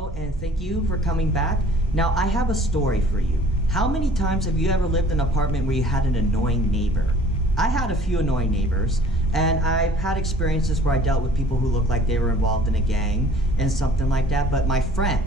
Hello, and thank you for coming back. Now, I have a story for you. How many times have you ever lived in an apartment where you had an annoying neighbor? I had a few annoying neighbors, and I've had experiences where I dealt with people who looked like they were involved in a gang and something like that. But my friend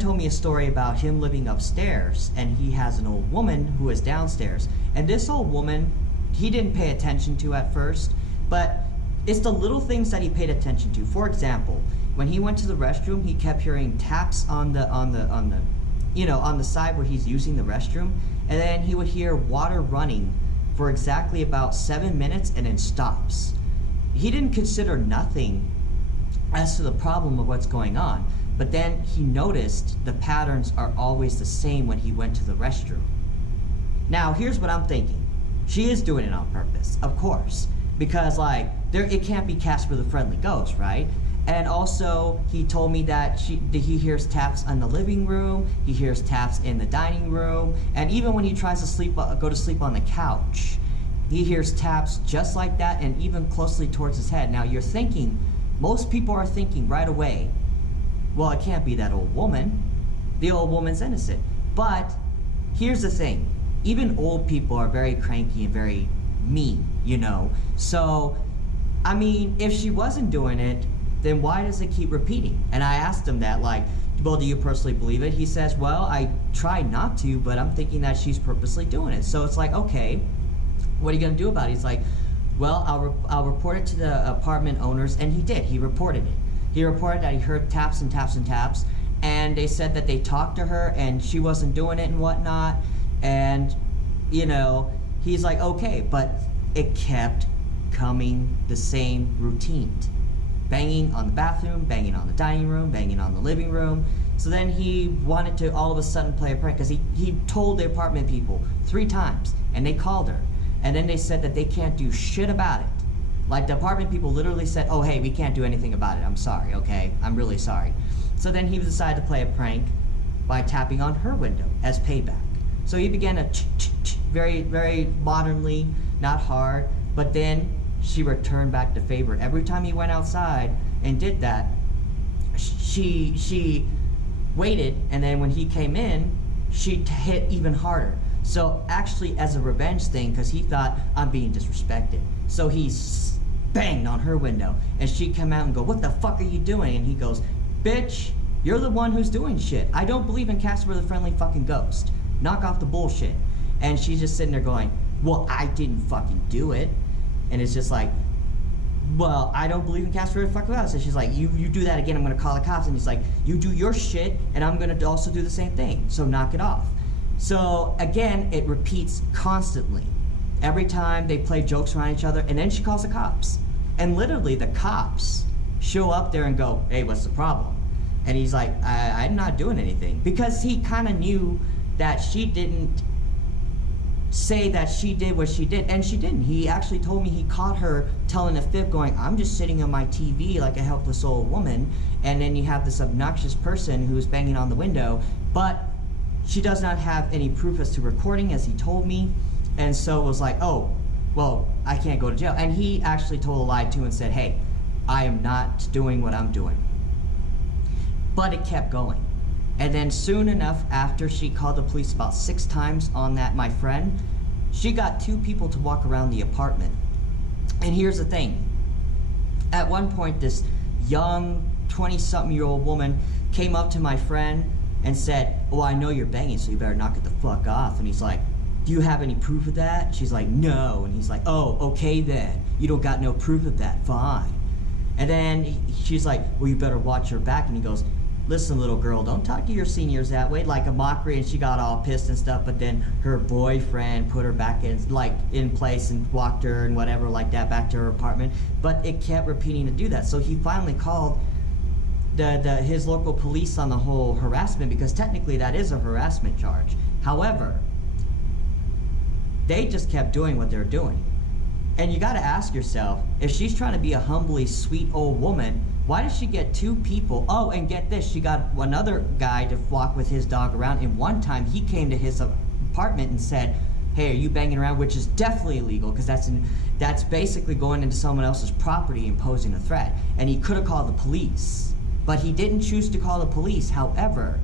told me a story about him living upstairs, and he has an old woman who is downstairs. And this old woman, he didn't pay attention to at first, but it's the little things that he paid attention to. For example, when he went to the restroom, he kept hearing taps on the side where he's using the restroom, and then he would hear water running for exactly about 7 minutes and then stops. He didn't consider nothing as to the problem of what's going on, but then he noticed the patterns are always the same when he went to the restroom. Now, here's what I'm thinking. She is doing it on purpose, of course, because it can't be Casper the Friendly Ghost, right? And also, he told me that he hears taps in the living room, he hears taps in the dining room, and even when he tries to go to sleep on the couch, he hears taps just like that and even closely towards his head. Now, you're thinking, most people are thinking right away, well, it can't be that old woman. The old woman's innocent. But here's the thing. Even old people are very cranky and very mean, So, I mean, if she wasn't doing it, then why does it keep repeating? And I asked him that, well, do you personally believe it? He says, well, I try not to, but I'm thinking that she's purposely doing it. So it's like, okay, what are you gonna do about it? He's like, well, I'll report it to the apartment owners, and he did. He reported it. He reported that he heard taps and taps and taps, and they said that they talked to her and she wasn't doing it and whatnot, and he's like, okay, but it kept coming, the same routine. Banging on the bathroom, banging on the dining room, banging on the living room. So then he wanted to all of a sudden play a prank, because he told the apartment people 3 times, and they called her. And then they said that they can't do shit about it. The apartment people literally said, oh, hey, we can't do anything about it. I'm sorry, okay? I'm really sorry. So then he decided to play a prank by tapping on her window as payback. So he began to very, very modernly, not hard, but then she returned back to favor. Every time he went outside and did that, she waited, and then when he came in, she hit even harder. So actually, as a revenge thing, because he thought, I'm being disrespected, so he banged on her window, and she came out and go, what the fuck are you doing? And he goes, bitch, you're the one who's doing shit. I don't believe in Casper the Friendly fucking Ghost. Knock off the bullshit. And she's just sitting there going, well, I didn't fucking do it. And it's just like, well, I don't believe in Casper the fucking Ghost. So she's like, you do that again, I'm gonna call the cops. And he's like, you do your shit, and I'm gonna also do the same thing. So knock it off. So again, it repeats constantly. Every time they play jokes around each other, and then she calls the cops. And literally the cops show up there and go, hey, what's the problem? And he's like, I'm not doing anything. Because he kind of knew that she didn't say that she did what she did, and she didn't. He actually told me he caught her telling a fib going, I'm just sitting on my TV like a helpless old woman, and then you have this obnoxious person who's banging on the window, but she does not have any proof as to recording, as he told me, and so it was like, oh, well, I can't go to jail. And he actually told a lie too and said, hey, I am not doing what I'm doing. But it kept going. And then soon enough, after she called the police about 6 times on that, my friend, she got 2 people to walk around the apartment. And here's the thing. At one point, this young 20-something-year-old woman came up to my friend and said, oh, I know you're banging, so you better knock it the fuck off. And he's like, do you have any proof of that? She's like, no. And he's like, oh, okay then. You don't got no proof of that, fine. And then she's like, well, you better watch your back. And he goes, listen, little girl, don't talk to your seniors that way, like a mockery. And she got all pissed and stuff, but then her boyfriend put her back in place and walked her and whatever like that back to her apartment. But it kept repeating to do that. So he finally called his local police on the whole harassment, because technically that is a harassment charge. However, they just kept doing what they're doing. And you gotta ask yourself, if she's trying to be a humbly sweet old woman, why does she get 2 people? Oh, and get this, she got another guy to walk with his dog around, and one time he came to his apartment and said, hey, are you banging around? Which is definitely illegal, because that's basically going into someone else's property and posing a threat. And he could have called the police. But he didn't choose to call the police. However,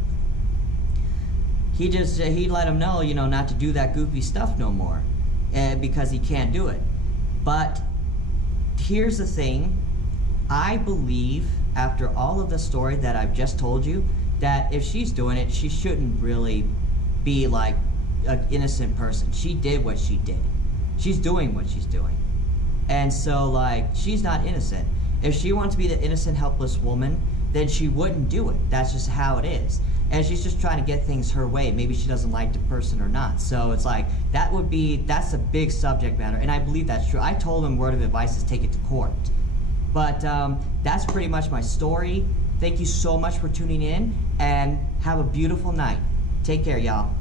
he let him know, you know, not to do that goofy stuff no more, because he can't do it. But here's the thing, I believe after all of the story that I've just told you, that if she's doing it, she shouldn't really be like an innocent person. She did what she did. She's doing what she's doing. And so, like, she's not innocent. If she wants to be the innocent, helpless woman, then she wouldn't do it. That's just how it is. And she's just trying to get things her way. Maybe she doesn't like the person or not. So it's like, that's a big subject matter. And I believe that's true. I told him word of advice is take it to court. But that's pretty much my story. Thank you so much for tuning in, and have a beautiful night. Take care, y'all.